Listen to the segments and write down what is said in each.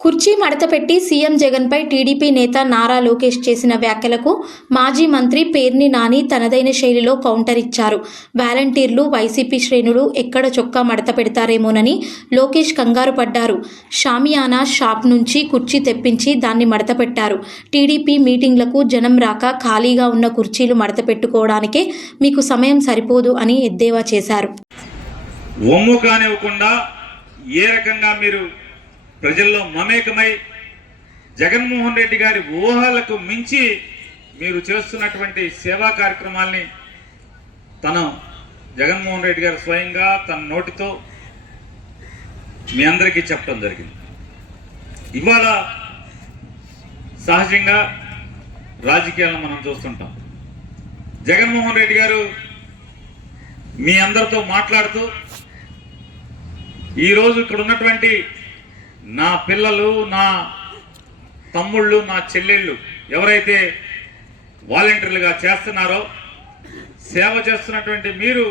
కుర్చీ మడతపెట్టి సీఎం జగన్పై టీడీపీ నేత నారా లోకేష్ చేసిన వ్యాఖ్యలకు మాజీ మంత్రి పేర్ని నాని తనదైన శైలిలో కౌంటర్ ఇచ్చారు. వాలంటీర్లు వైసీపీ శ్రేణులు ఎక్కడ చొక్కా మడత పెడతారేమోనని లోకేష్ కంగారు పడ్డారు. షామియానా షాప్ నుంచి కుర్చీ తెప్పించి దాన్ని మడతపెట్టారు టీడీపీ మీటింగ్లకు జనం రాక ఖాళీగా ఉన్న కుర్చీలు మడత పెట్టుకోవడానికే మీకు సమయం సరిపోదు అని ఎద్దేవా చేశారు. ఒమ్ము కానివ్వకుండా ఏ రకంగా మీరు ప్రజల్లో మమేకమై జగన్మోహన్ రెడ్డి గారి ఊహలకు మించి మీరు చేస్తున్నటువంటి సేవా కార్యక్రమాల్ని తన జగన్మోహన్ రెడ్డి గారు స్వయంగా తన నోటితో మీ అందరికీ చెప్పడం జరిగింది. ఇవాళ సహజంగా రాజకీయాలను మనం చూస్తుంటాం. జగన్మోహన్ రెడ్డి గారు మీ అందరితో మాట్లాడుతూ ఈరోజు ఇక్కడ ఉన్నటువంటి నా పిల్లలు నా తమ్ముళ్ళు నా చెల్లెళ్ళు ఎవరైతే వాలంటీర్లుగా చేస్తున్నారో సేవ చేస్తున్నటువంటి మీరు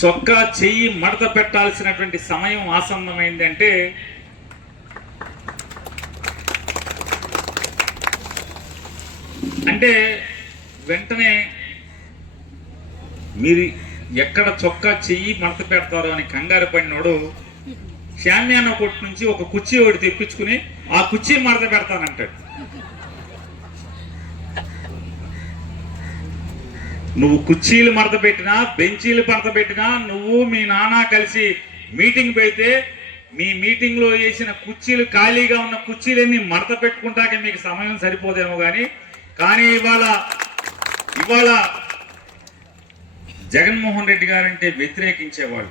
చొక్కా చెయ్యి మడత పెట్టాల్సినటువంటి సమయం ఆసన్నమైందంటే అంటే అంటే వెంటనే మీరు ఎక్కడ చొక్కా చెయ్యి మడత పెడతారో అని కంగారు పడినోడు శామ్యాన కొట్టు నుంచి ఒక కుర్చీ ఒకటి తెప్పించుకుని ఆ కుర్చీ మడత పెడతానంటాడు. నువ్వు కుర్చీలు మడత పెట్టినా బెంచీలు మడత పెట్టినా నువ్వు మీ నాన్న కలిసి మీటింగ్ పెడితే మీ మీటింగ్లో వేసిన కుర్చీలు ఖాళీగా ఉన్న కుర్చీలన్నీ మడత పెట్టుకుంటాకే మీకు సమయం సరిపోదేమో కానీ కానీ ఇవాళ ఇవాళ జగన్మోహన్ రెడ్డి గారంటే వ్యతిరేకించేవాళ్ళు.